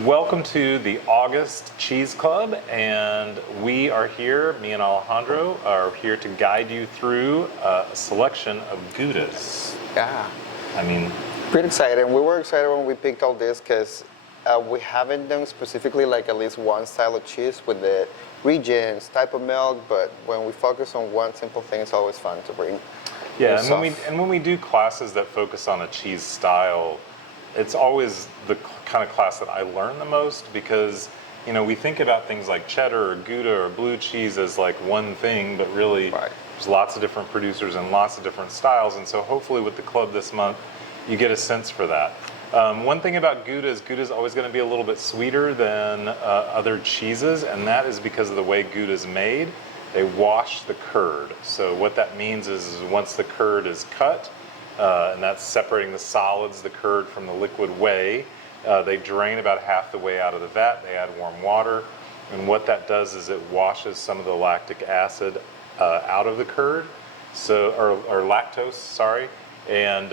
Welcome to the August Cheese Club, and we are here, me and Alejandro are here to guide you through a selection of Goudas. Yeah, I mean, pretty excited. We were excited when we picked all this because we haven't done specifically like at least one style of cheese with the regions, type of milk, but when we focus on one simple thing, it's always fun to bring. yeah, and when we do classes that focus on a cheese style, it's always the kind of class that I learn the most because, you know, we think about things like cheddar or Gouda or blue cheese as like one thing, but really there's lots of different producers and lots of different styles. And so hopefully with the club this month, you get a sense for that. One thing about Gouda is always going to be a little bit sweeter than other cheeses, and that is because of the way Gouda is made. They wash the curd. So what that means is once the curd is cut, and that's separating the solids, the curd, from the liquid whey. They drain about half the way out of the vat. They add warm water, and what that does is it washes some of the lactic acid out of the curd, or lactose, sorry. And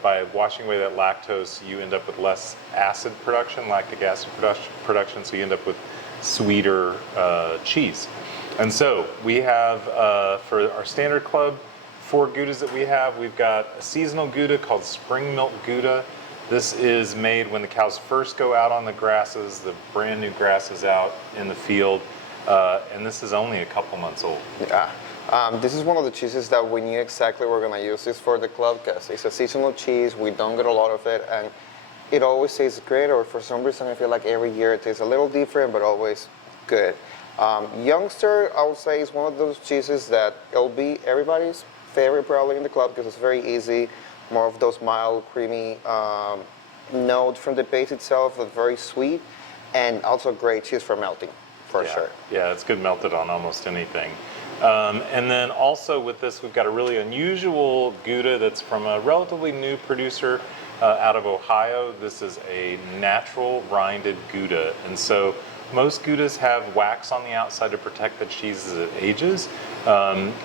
by washing away that lactose, you end up with less acid production, lactic acid production, so you end up with sweeter cheese. And so we have, for our standard club, 4 Goudas that we have. We've got a seasonal Gouda called Spring Milk Gouda. This is made when the cows first go out on the grasses, the brand new grasses out in the field, and this is only a couple months old. Yeah, this is one of the cheeses that we knew exactly we're going to use this for the club because it's a seasonal cheese. We don't get a lot of it, and it always tastes great, or for some reason I feel like every year it tastes a little different, but always good. Youngster, I would say, is one of those cheeses that it'll be everybody's favorite probably in the club because it's very easy, more of those mild, creamy note from the base itself, that's very sweet, and also great cheese for melting, for sure. Yeah, it's good melted on almost anything. And then also with this, we've got a really unusual Gouda that's from a relatively new producer out of Ohio. This is a natural rinded Gouda, and so most Goudas have wax on the outside to protect the cheese as it ages.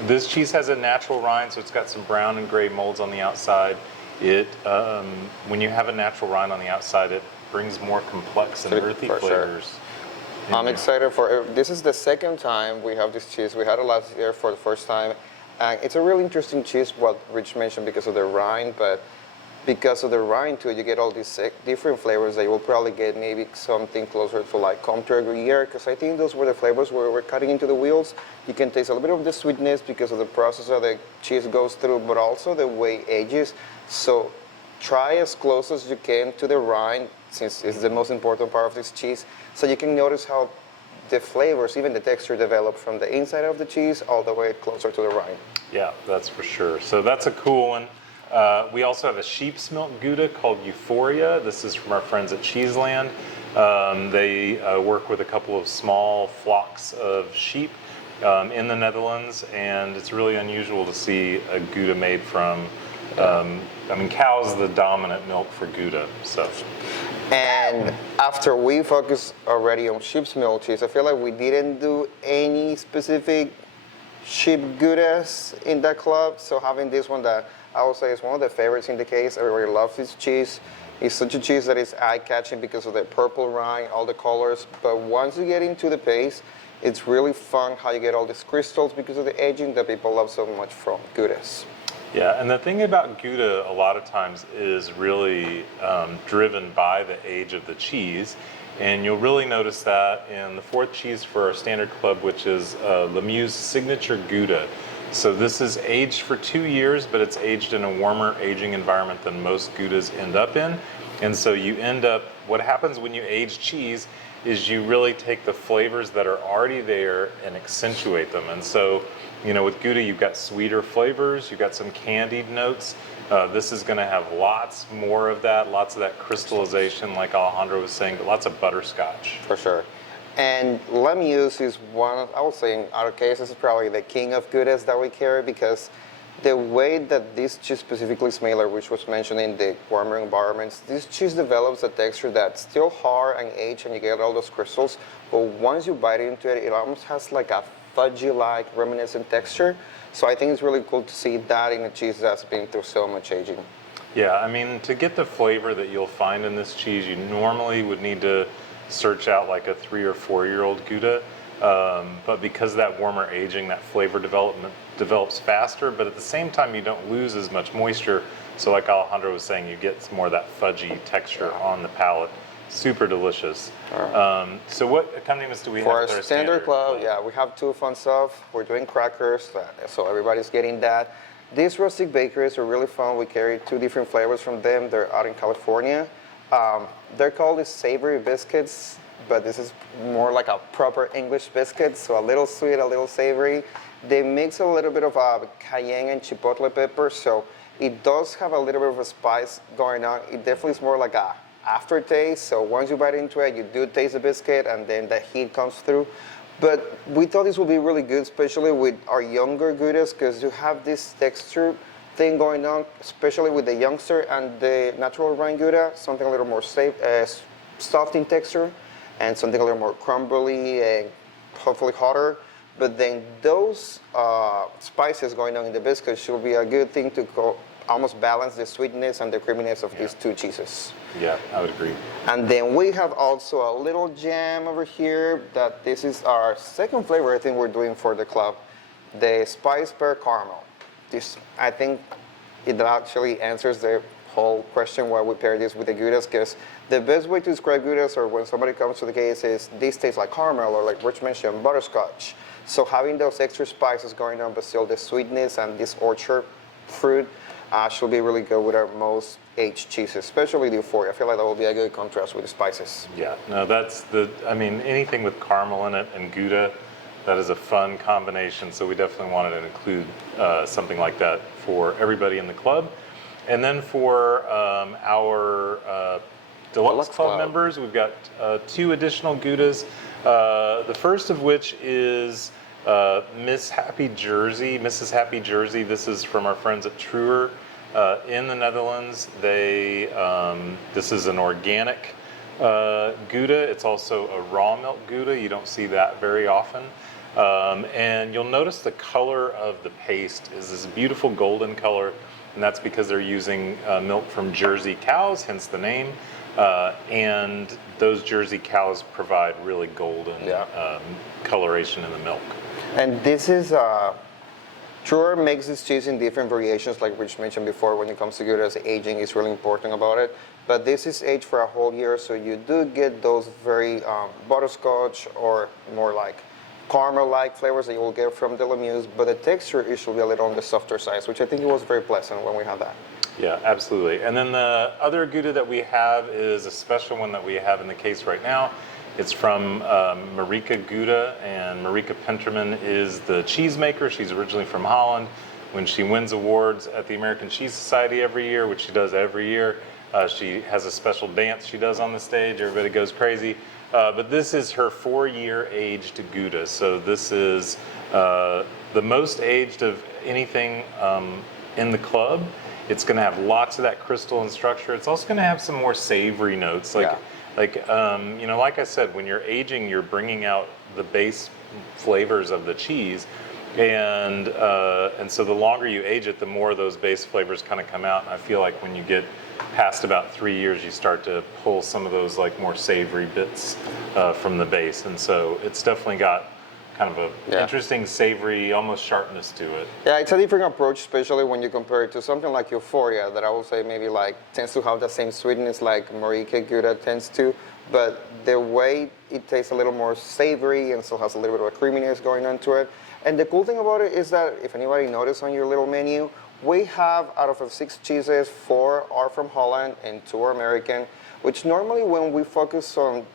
This cheese has a natural rind, so it's got some brown and gray molds on the outside. When you have a natural rind on the outside, it brings more complex and earthy flavors. Sure. I'm excited for it. This is the second time we have this cheese. We had it last year for the first time. And it's a really interesting cheese, what Rich mentioned, because of the rind, but because of the rind too, you get all these different flavors that you will probably get maybe something closer to like Comté Gruyere, because I think those were the flavors where we're cutting into the wheels. You can taste a little bit of the sweetness because of the process that the cheese goes through, but also the way it ages. So try as close as you can to the rind, since it's the most important part of this cheese, so you can notice how the flavors, even the texture, develop from the inside of the cheese all the way closer to the rind. Yeah, that's for sure. So that's a cool one. We also have a sheep's milk Gouda called Euphoria. This is from our friends at Cheeseland. They work with a couple of small flocks of sheep in the Netherlands, and it's really unusual to see a Gouda made from, cow's the dominant milk for Gouda. So. And after we focus already on sheep's milk cheese, I feel like we didn't do any specific sheep Goudas in that club, so having this one that I would say is one of the favorites in the case. Everybody loves this cheese. It's such a cheese that is eye-catching because of the purple rind, all the colors. But once you get into the base, it's really fun how you get all these crystals because of the aging that people love so much from Goudas. Yeah, and the thing about Gouda a lot of times is really driven by the age of the cheese. And you'll really notice that in the 4th cheese for our standard club, which is Lemieux's Signature Gouda. So this is aged for 2 years, but it's aged in a warmer aging environment than most Goudas end up in. And so you end up, what happens when you age cheese is you really take the flavors that are already there and accentuate them. And so, you know, with Gouda, you've got sweeter flavors, you've got some candied notes. This is going to have lots more of that, lots of that crystallization, like Alejandro was saying, but lots of butterscotch. For sure. And Lemieux's is one, I would say in our case, this is probably the king of Goudas that we carry because the way that this cheese specifically smaller, which was mentioned in the warmer environments, this cheese develops a texture that's still hard and aged and you get all those crystals, but once you bite into it, it almost has like a fudgy-like reminiscent texture. So I think it's really cool to see that in a cheese that's been through so much aging. Yeah, I mean, to get the flavor that you'll find in this cheese, you normally would need to search out like a 3 or 4 year old Gouda. But because of that warmer aging, that flavor development develops faster, but at the same time, you don't lose as much moisture. So like Alejandro was saying, you get more of that fudgy texture on the palate. Super delicious. So what accompaniments do we have For our with our standard club, yeah, we have two fun stuff. We're doing crackers, so everybody's getting that. These rustic bakeries are really fun. We carry two different flavors from them. They're out in California. They're called the savory biscuits, but this is more like a proper English biscuit, so a little sweet, a little savory. They mix a little bit of cayenne and chipotle pepper, so it does have a little bit of a spice going on. It definitely is more like a aftertaste, so once you bite into it, you do taste the biscuit, and then the heat comes through. But we thought this would be really good, especially with our younger Goudas, because you have this texture thing going on, especially with the youngster and the natural rind Gouda, something a little more soft in texture, and something a little more crumbly and hopefully hotter. But then those spices going on in the biscuit should be a good thing to go almost balance the sweetness and the creaminess of these two cheeses. Yeah, I would agree. And then we have also a little jam over here that this is our second flavor I think we're doing for the club, the spice pear caramel. This, I think it actually answers the whole question why we pair this with the Goudas, because the best way to describe Goudas, or when somebody comes to the case, is this tastes like caramel, or like Rich mentioned, butterscotch. So having those extra spices going on, but still the sweetness and this orchard fruit should be really good with our most aged cheeses, especially the Euphoria. I feel like that will be a good contrast with the spices. Yeah, no, I mean, anything with caramel in it and Gouda, that is a fun combination. So we definitely wanted to include something like that for everybody in the club. And then for our Deluxe Club members, we've got 2 additional Goudas. The first of which is Mrs. Happy Jersey. This is from our friends at Truer in the Netherlands. This is an organic Gouda. It's also a raw milk Gouda. You don't see that very often. And you'll notice the color of the paste is this beautiful golden color, and that's because they're using milk from Jersey cows, hence the name. And those Jersey cows provide really golden coloration in the milk. And this is, Truer makes this cheese in different variations, like Rich mentioned before. When it comes to Goudas, aging is really important about it. But this is aged for a whole year, so you do get those very butterscotch or more like caramel-like flavors that you will get from the Lemieux, but the texture is should be a little on the softer side, which I think it was very pleasant when we had that. Yeah, absolutely. And then the other Gouda that we have is a special one that we have in the case right now. It's from Marika Gouda, and Marika Penterman is the cheesemaker. She's originally from Holland. When she wins awards at the American Cheese Society every year, which she does every year, she has a special dance she does on the stage. Everybody goes crazy. But this is her 4-year aged Gouda. So this is the most aged of anything in the club. It's going to have lots of that crystalline structure. It's also going to have some more savory notes. Like I said, when you're aging, you're bringing out the base flavors of the cheese. And so the longer you age it, the more of those base flavors kind of come out. And I feel like when you get past about 3 years, you start to pull some of those like more savory bits from the base. And so it's definitely got kind of a interesting savory, almost sharpness to it. Yeah, it's a different approach, especially when you compare it to something like Euphoria, that I would say maybe like tends to have the same sweetness like Marika Gouda tends to, but the way it tastes a little more savory and still has a little bit of a creaminess going on to it. And the cool thing about it is that if anybody noticed on your little menu, we have out of the 6 cheeses, 4 are from Holland and 2 are American, which normally when we focus on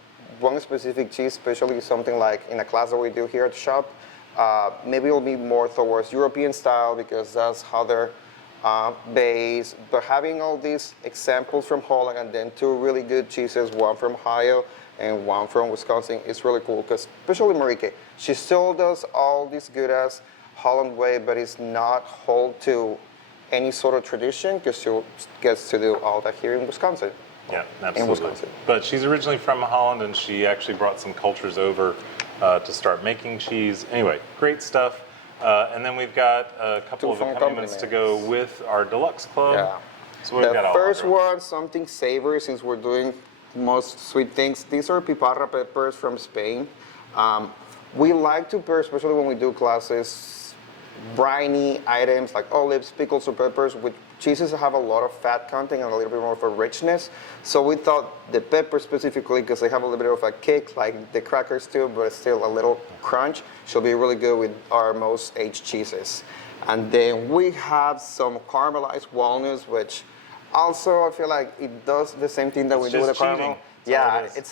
one specific cheese, especially something like in a class that we do here at the shop, maybe it'll be more towards European style because that's how they're based. But having all these examples from Holland and then 2 really good cheeses, one from Ohio and one from Wisconsin, is really cool because especially Marike, she still does all these Goudas Holland way, but it's not hold to any sort of tradition because she gets to do all that here in Wisconsin. Yeah, absolutely. But she's originally from Holland, and she actually brought some cultures over to start making cheese. Anyway, great stuff. And then we've got a couple of accompaniments to go with our Deluxe Club. So what do we got, The first Alejandro? one, something savory, since we're doing most sweet things. These are piparra peppers from Spain. We like to pair, especially when we do classes, briny items like olives, pickles, or peppers with cheeses that have a lot of fat content and a little bit more of a richness. So we thought the pepper specifically, because they have a little bit of a kick like the crackers do, but it's still a little crunch, should be really good with our most aged cheeses. And then we have some caramelized walnuts, which also I feel like it does the same thing that we do with the just cheating. caramel. That's all Yeah, it is. it's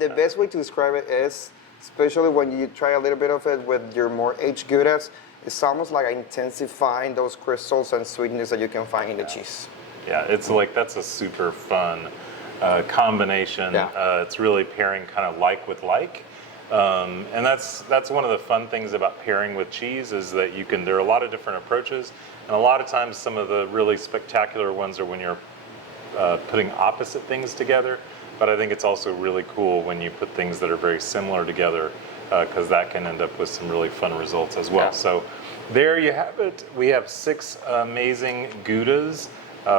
the best way to describe it is, especially when you try a little bit of it with your more aged Goudas, it's almost like intensifying those crystals and sweetness that you can find in the cheese. Yeah, it's like that's a super fun combination. Yeah. It's really pairing kind of like with like. And that's one of the fun things about pairing with cheese is that there are a lot of different approaches, and a lot of times some of the really spectacular ones are when you're putting opposite things together. But I think it's also really cool when you put things that are very similar together, because that can end up with some really fun results as well. Yeah. So there you have it. We have 6 amazing Goudas,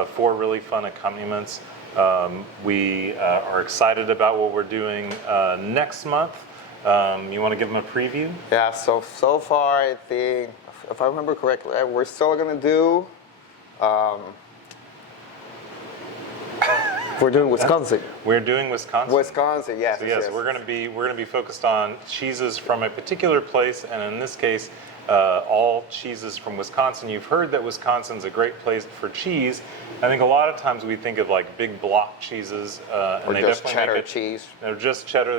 4 really fun accompaniments. We are excited about what we're doing next month. You want to give them a preview? Yeah, so far I think, if I remember correctly, we're still gonna do, we're doing Wisconsin. We're doing Wisconsin. Wisconsin, yes. So yes, yes. we're going to be focused on cheeses from a particular place, and in this case, all cheeses from Wisconsin. You've heard that Wisconsin's a great place for cheese. I think a lot of times we think of like big block cheeses, and Or they just definitely cheddar make it, cheese. They're just cheddar.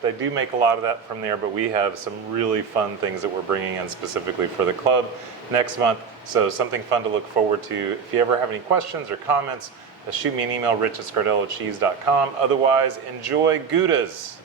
They do make a lot of that from there, but we have some really fun things that we're bringing in specifically for the club next month. So something fun to look forward to. If you ever have any questions or comments, shoot me an email, rich@scardellocheese.com. Otherwise, enjoy Goudas.